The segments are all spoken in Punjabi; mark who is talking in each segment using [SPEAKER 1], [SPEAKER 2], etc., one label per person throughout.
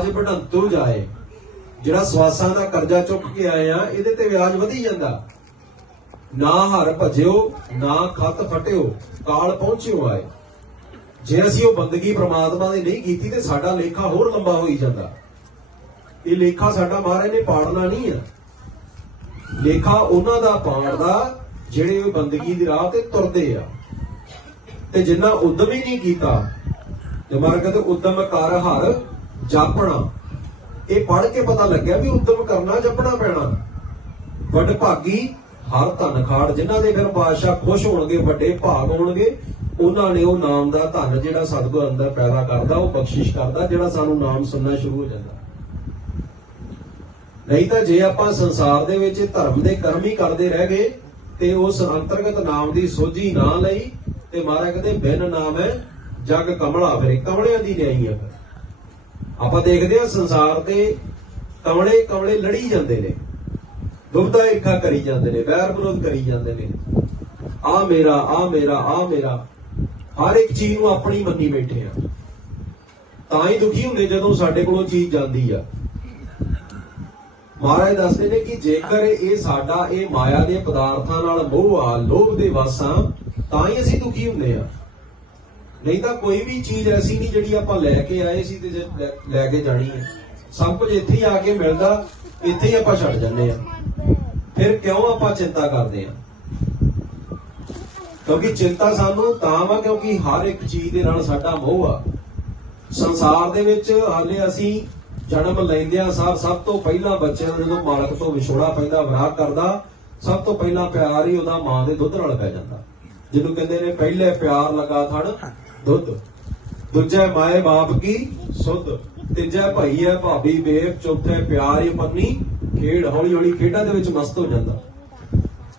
[SPEAKER 1] ਵਿਆਜ ਵਧੰਤੋ ਜਾਏ। ਜਿਹੜਾ ਸਵਾਸਾਂ ਦਾ ਕਰਜ਼ਾ ਚੁੱਕ ਕੇ ਆਏ ਆ, ਇਹਦੇ ਤੇ ਵਿਆਜ ਵਧੀ ਜਾਂਦਾ। ਨਾ ਹਰ ਭਜਿਓ, ਨਾ ਖਤ ਫਟਿਓ, ਕਾਲ ਪਹੁੰਚਿਓ ਆਏ। ਜੇ ਅਸੀਂ ਉਹ ਬੰਦਗੀ ਪ੍ਰਮਾਤਮਾ ਦੀ ਨਹੀਂ ਕੀਤੀ, ਤੇ ਸਾਡਾ ਲੇਖਾ ਹੋਰ ਲੰਬਾ ਹੋਈ ਜਾਂਦਾ। ਇਹ ਲੇਖਾ ਸਾਡਾ ਮਹਾਰਾਜ ਨੇ ਪਾੜਨਾ ਨਹੀਂ ਆ। ਲੇਖਾ ਉਹਨਾਂ ਦਾ ਪਾੜਦਾ, ਜਿਹੜੇ ਉਹ ਬੰਦਗੀ ਦੀ ਰਾਹ ਤੇ ਤੁਰਦੇ ਆ। ਤੇ ਜਿੰਨਾ ਉਦਮ ਹੀ ਨਹੀਂ ਕੀਤਾ ਜੇ ਮਹਾਰਾਜ ਕਹਿੰਦੇ ਉਦਮ ਕਰ ਹਰ ਜਾਪਣਾ। ਇਹ ਪੜ ਕੇ ਪਤਾ ਲੱਗਿਆ ਵੀ ਉਦਮ ਕਰਨਾ ਜਪਣਾ ਪੈਣਾ। ਵੱਡ ਭਾਗੀ ਹਰ ਧਨ ਖਾੜ, ਜਿਨ੍ਹਾਂ ਦੇ ਫਿਰ ਬਾਦਸ਼ਾਹ ਖੁਸ਼ ਹੋਣਗੇ, ਵੱਡੇ ਭਾਗ ਹੋਣਗੇ, ਉਹਨਾਂ ਨੇ ਉਹ ਨਾਮ ਦਾ ਧਨ ਜਿਹੜਾ ਸਤਿਗੁਰ ਅੰਦਰ ਪੈਦਾ ਕਰਦਾ, ਉਹ ਬਖਸ਼ਿਸ਼ ਕਰਦਾ, ਜਿਹੜਾ ਸਾਨੂੰ ਨਾਮ ਸੁਣਨਾ ਸ਼ੁਰੂ ਹੋ ਜਾਂਦਾ। ਨਹੀਂ ਤਾਂ ਜੇ ਆਪਾਂ ਸੰਸਾਰ ਦੇ ਵਿੱਚ ਧਰਮ ਦੇ ਕਰਮ ਹੀ ਕਰਦੇ ਰਹਿ ਗਏ, ਤੇ ਉਸ ਅੰਤਰਗਤ ਨਾਮ ਦੀ ਸੋਝੀ ਨਾ ਲਈ, ਤੇ ਮਹਾਰਾਜ ਕਹਿੰਦੇ, ਬਿਨ ਨਾਮ ਹੈ, ਜਗ ਕਮਲਾ ਫਿਰ। ਕਮਲਿਆਂ ਦੀ ਨਿਆਈ ਆ ਫਿਰ ਆਪਾਂ ਦੇਖਦੇ ਹਾਂ ਸੰਸਾਰ ਤੇ ਕਮਲੇ ਕਮਲੇ ਲੜੀ ਜਾਂਦੇ ਨੇ। ਦੁਬਦਾ ਈਰਖਾ ਕਰੀ ਜਾਂਦੇ ਨੇ, ਵੈਰ ਵਿਰੋਧ ਕਰੀ ਜਾਂਦੇ ਨੇ। ਆ ਮੇਰਾ ਆ ਮੇਰਾ ਆ ਮੇਰਾ। ਹਰ ਇੱਕ ਚੀਜ਼ ਨੂੰ ਆਪਣੀ ਮੰਨੀ ਬੈਠੇ ਆ। ਤਾਂ ਹੀ ਦੁਖੀ ਹੁੰਦੇ ਜਦੋਂ ਸਾਡੇ ਕੋਲੋਂ ਚੀਜ਼ ਜਾਂਦੀ ਆ। ਮਹਾਰਾਜ ਦੱਸਦੇ ਨੇ ਕਿ ਜੇਕਰ ਇਹ ਸਾਡਾ, ਇਹ ਮਾਇਆ ਦੇ ਪਦਾਰਥਾਂ ਨਾਲ ਮੋਹ ਆ, ਲੋਭ ਦੇ ਵਾਸਾਂ, ਤਾਂ ਹੀ ਅਸੀਂ ਦੁਖੀ ਹੁੰਦੇ ਆ। ਨਹੀਂ ਤਾਂ ਕੋਈ ਵੀ ਚੀਜ਼ ਐਸੀ ਨਹੀਂ ਜਿਹੜੀ ਆਪਾਂ ਲੈ ਕੇ ਆਏ ਸੀ ਤੇ ਲੈ- ਲੈ ਕੇ ਜਾਣੀ ਹੈ। ਸਭ ਕੁਝ ਇੱਥੇ ਹੀ ਆ ਕੇ ਮਿਲਦਾ, ਇੱਥੇ ਹੀ ਆਪਾਂ ਛੱਡ ਜੰਨੇ ਆ ਫਿਰ ਕਿਉਂ ਆਪਾਂ ਚਿੰਤਾ ਕਰਦੇ ਆ ਕਿਉਂਕਿ ਚਿੰਤਾ ਸਾਨੂੰ ਤਾਂ ਵਾ, ਕਿਉਂਕਿ ਹਰ ਇੱਕ ਚੀਜ਼ ਦੇ ਨਾਲ ਸਾਡਾ ਮੋਹ ਆ। ਸੰਸਾਰ ਦੇ ਵਿੱਚ ਹਾਲੇ ਅਸੀਂ ਜਨਮ ਲੈਂਦਿਆਂ ਸਾਰ ਸਭ ਤੋਂ ਪਹਿਲਾਂ ਬੱਚਿਆਂ ਨੂੰ ਜਦੋਂ ਮਾਲਕ ਤੋਂ ਵਿਛੋੜਾ ਪੈਂਦਾ, ਵਿਰਾਗ ਕਰਦਾ, ਸਭ ਤੋਂ ਪਹਿਲਾਂ ਪਿਆਰ ਹੀ ਉਹਦਾ ਮਾਂ ਦੇ ਦੁੱਧ ਨਾਲ ਪੈ ਜਾਂਦਾ। ਜਿਹਨੂੰ ਕਹਿੰਦੇ ਨੇ, ਪਹਿਲੇ ਪਿਆਰ ਲਗਾ ਥਣ ਦੁੱਧ। ਦੂਜਾ ਮਾਏ ਬਾਪ ਕੀ? ਸੁੱਧ। ਤੀਜਾ ਭਾਈ ਹੈ ਭਾਬੀ ਵੇਖ ਚੌਥੇ ਪਿਆਰ ਹੀ ਪੰਨੀ, ਖੇਡ। ਹੌਲੀ ਹੌਲੀ ਖੇਡਾਂ ਦੇ ਵਿੱਚ ਮਸਤ ਹੋ ਜਾਂਦਾ।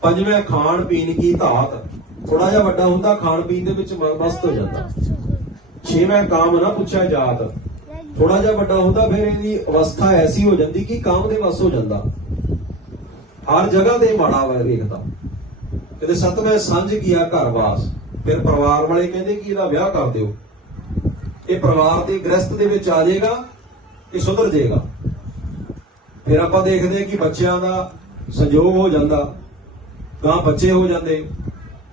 [SPEAKER 1] ਪੰਜਵੇਂ ਖਾਣ ਪੀਣ ਕੀ ਧਾਤ। ਥੋੜਾ ਜਿਹਾ ਵੱਡਾ ਹੁੰਦਾ, ਖਾਣ ਪੀਣ ਦੇ ਵਿੱਚ ਮਸਤ ਹੋ ਜਾਂਦਾ। ਛੇਵੇਂ ਕਾਮ ਨਾ ਪੁੱਛਿਆ ਜਾਤ। ਥੋੜਾ ਜਿਹਾ ਵੱਡਾ ਹੁੰਦਾ, ਫਿਰ ਇਹਦੀ ਅਵਸਥਾ ਐਸੀ ਹੋ ਜਾਂਦੀ ਕਿ ਕਾਮ ਦੇ ਵਸ ਹੋ ਜਾਂਦਾ। ਹਰ ਜਗ੍ਹਾ ਤੇ ਮਾੜਾ ਵਾ ਵੇਖਦਾ ਕਿਤੇ ਸਤਵੇਂ ਸਾਂਝ ਕੀਆ ਘਰ ਵਾਸ। ਫਿਰ ਪਰਿਵਾਰ ਵਾਲੇ ਕਹਿੰਦੇ ਕਿ ਇਹਦਾ ਵਿਆਹ ਕਰ ਦਿਓ। ਇਹ ਪਰਿਵਾਰ ਦੇ ਗ੍ਰਸਤ ਦੇ ਵਿੱਚ ਆ ਜਾਏਗਾ, ਇਹ ਸੁਧਰ ਜਾਏਗਾ। ਫਿਰ ਆਪਾਂ ਦੇਖਦੇ ਹਾਂ ਕਿ ਬੱਚਿਆਂ ਦਾ ਸੰਯੋਗ ਹੋ ਜਾਂਦਾ ਤਾਂ ਬੱਚੇ ਹੋ ਜਾਂਦੇ।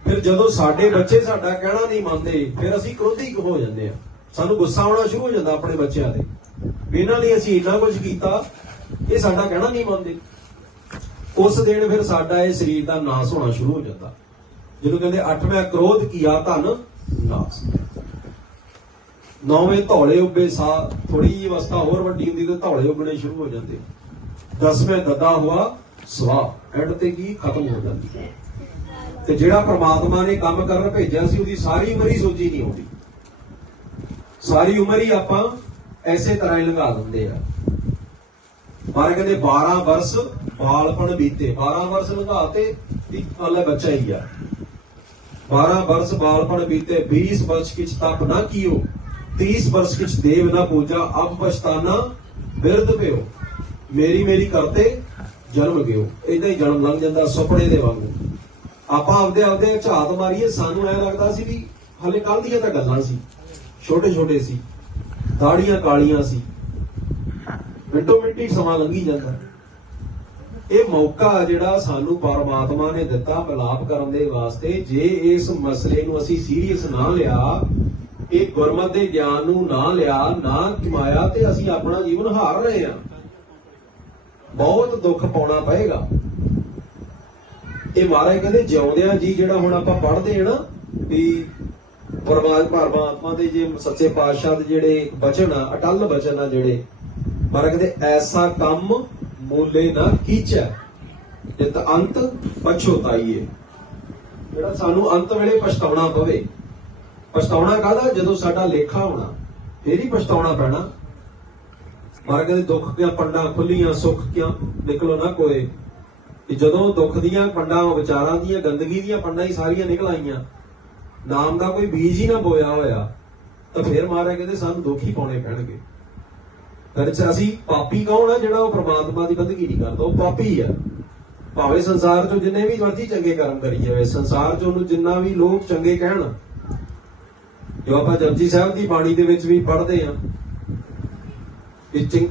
[SPEAKER 1] ਫਿਰ ਜਦੋਂ ਸਾਡੇ ਬੱਚੇ ਸਾਡਾ ਕਹਿਣਾ ਨਹੀਂ ਮੰਨਦੇ, ਫਿਰ ਅਸੀਂ ਕ੍ਰੋਧੀ ਹੋ ਜਾਂਦੇ ਆ ਸਾਨੂੰ ਗੁੱਸਾ ਆਉਣਾ ਸ਼ੁਰੂ ਹੋ ਜਾਂਦਾ ਆਪਣੇ ਬੱਚਿਆਂ ਤੇ। ਵੀ ਇਹਨਾਂ ਲਈ ਅਸੀਂ ਇੰਨਾ ਕੁਝ ਕੀਤਾ, ਇਹ ਸਾਡਾ ਕਹਿਣਾ ਨਹੀਂ ਮੰਨਦੇ। ਉਸ ਦਿਨ ਫਿਰ ਸਾਡਾ ਇਹ ਸਰੀਰ ਦਾ ਨਾਸ ਹੋਣਾ ਸ਼ੁਰੂ ਹੋ ਜਾਂਦਾ। ਜਿਹਨੂੰ ਕਹਿੰਦੇ ਅੱਠਵੇਂ ਕ੍ਰੋਧ ਕੀਆ ਧਨ ਨਾਸ। ਨੌਵੇਂ ਧੌਲੇ ਉੱਬੇ ਸਾ ਥੋੜੀ ਜਿਹੀ ਅਵਸਥਾ ਹੋਰ ਵੱਡੀ ਹੁੰਦੀ ਤੇ ਧੌਲੇ ਉੱਗਣੇ ਸ਼ੁਰੂ ਹੋ ਜਾਂਦੇ। ਦਸਵੇਂ ਦਦਾ ਹੁਆ ਸਵਾ ਐਂਡ ਤੇ ਕੀ? ਖਤਮ ਹੋ ਜਾਂਦੀ। ਤੇ ਜਿਹੜਾ ਪ੍ਰਮਾਤਮਾ ਨੇ ਕੰਮ ਕਰਨ ਭੇਜਿਆ ਸੀ, ਉਹਦੀ ਸਾਰੀ ਉਮਰ ਹੀ ਸੋਝੀ ਨਹੀਂ ਆਉਂਦੀ। ਸਾਰੀ ਉਮਰ ਹੀ ਆਪਾਂ ਐਸੇ ਤਰ੍ਹਾਂ ਹੀ ਲੰਘਾ ਦਿੰਦੇ ਆ। ਪਰ ਕਹਿੰਦੇ 12 ਵਰਸ ਬਾਲਪਣ ਬੀਤੇ 12 ਵਰਸ ਲੰਘਾਤੇ ਇੱਕ ਵਾਲਾ ਬੱਚਾ ਹੀ ਆ। 12 वर्ष ਬਾਲਪਣ बीते 20 वर्ष किछ तप ना कियो 30 वर्ष किछ देव ना पूजा अब पछताना ਬਿਰਧ ਪਿਓ ਮੇਰੀ ਮੇਰੀ ਕਰਤੇ ਜਨਮ ਗਿਓ ਇਦਾਂ ਹੀ ਜਨਮ ਲੰਘ ਜਾਂਦਾ ਸੁਪਨੇ ਦੇ ਵਾਂਗੂ। ਆਪਾਂ ਆਪਦੇ ਆਪਦੇ ਝਾਤ ਮਾਰੀਏ, ਸਾਨੂੰ ਐ ਲੱਗਦਾ ਸੀ ਵੀ ਹਲੇ ਕੱਲ ਦੀਆਂ ਤਾਂ ਗੱਲਾਂ ਸੀ। ਛੋਟੇ ਛੋਟੇ ਸੀ। ਦਾੜੀਆਂ ਕਾਲੀਆਂ ਸੀ। ਮਿੱਟੋ ਮਿੱਟੀ ਸਮਾਂ ਲੰਘੀ ਜਾਂਦਾ। ਇਹ ਮੌਕਾ ਜਿਹੜਾ ਸਾਨੂੰ ਪਰਮਾਤਮਾ ਨੇ ਦਿੱਤਾ ਮਿਲਾਪ ਕਰਨ ਦੇ ਵਾਸਤੇ, ਜੇ ਇਸ ਮਸਲੇ ਨੂੰ ਅਸੀਂ ਸੀਰੀਅਸ ਨਾ ਲਿਆ, ਇਹ ਗੁਰਮਤ ਦੇ ਗਿਆਨ ਨੂੰ ਨਾ ਲਿਆ, ਨਾ ਕਮਾਇਆ ਤੇ ਅਸੀਂ ਆਪਣਾ ਜੀਵਨ ਹਾਰ ਰਹੇ ਹਾਂ। ਬਹੁਤ ਦੁੱਖ ਪਾਉਣਾ ਪਏਗਾ। ਇਹ ਮਹਾਰਾਜ ਕਹਿੰਦੇ ਜਿਉਂਦਿਆਂ ਜੀ ਜਿਹੜਾ ਹੁਣ ਆਪਾਂ ਪੜ੍ਹਦੇ ਹਾਂ ਨਾ, ਵੀ ਪਰਮਾਤਮਾ ਪਰਮਾਤਮਾ ਦੇ ਜੇ ਸੱਚੇ ਪਾਤਸ਼ਾਹ ਦੇ ਜਿਹੜੇ ਬਚਨ ਆ, ਅਟਲ ਬਚਨ ਆ ਜਿਹੜੇ, ਮਹਾਰਾਜ ਕਹਿੰਦੇ ਐਸਾ ਕੰਮ ਮੂਲੇ ਨਾ ਕੀਚੈ ਜਿਤ ਅੰਤ ਪਛੋਤਾਈਏ ਜਿਹੜਾ ਸਾਨੂੰ ਅੰਤ ਵੇਲੇ ਪਛਤਾਉਣਾ ਪਵੇ, ਪਛਤਾਉਣਾ ਕਾਹਦਾ? ਜਦੋਂ ਸਾਡਾ ਲੇਖਾ ਹੋਣਾ, ਫੇਰ ਹੀ ਪਛਤਾਉਣਾ ਪੈਣਾ। ਮਹਾਰਾਜ ਕਹਿੰਦੇ ਦੁੱਖ ਦੀਆਂ ਪੰਡਾਂ ਖੁੱਲੀਆਂ ਸੁੱਖ ਕਿਆਂ ਨਿਕਲੋ ਨਾ ਕੋਏ। ਕਿ ਜਦੋਂ ਦੁੱਖ ਦੀਆਂ ਪੰਡਾਂ, ਵਿਚਾਰਾਂ ਦੀਆਂ, ਗੰਦਗੀ ਦੀਆਂ ਪੰਡਾਂ ਹੀ ਸਾਰੀਆਂ ਨਿਕਲ ਆਈਆਂ, ਨਾਮ ਦਾ ਕੋਈ ਬੀਜ ਹੀ ਨਾ ਬੋਇਆ ਹੋਇਆ, ਤਾਂ ਫਿਰ ਮਹਾਰਾਜ ਕਹਿੰਦੇ ਸਾਨੂੰ ਦੁੱਖ ਹੀ ਪਾਉਣੇ ਪੈਣਗੇ। ਫਿਰ ਅਸੀਂ ਪਾਪੀ ਕੌਣ ਆ ਜਿਹੜਾ ਉਹ ਪ੍ਰਮਾਤਮਾ ਦੀ ਬੰਦਗੀ ਨਹੀਂ ਕਰਦਾ, ਉਹ ਪਾਪੀ ਆ। ਭਾਵੇਂ ਸੰਸਾਰ 'ਚੋਂ ਜਿੰਨੇ ਵੀ ਮਰਜ਼ੀ ਚੰਗੇ ਕਰਮ ਕਰੀ ਜਾਵੇ, ਸੰਸਾਰ 'ਚ ਉਹਨੂੰ ਜਿੰਨਾ ਵੀ ਲੋਕ ਚੰਗੇ ਕਹਿਣ, ਜੋ ਆਪਾਂ ਜਪਜੀ ਸਾਹਿਬ ਦੀ ਬਾਣੀ ਦੇ ਵਿੱਚ ਵੀ ਪੜ੍ਹਦੇ ਆ ਇਹ ਚਿੰਕ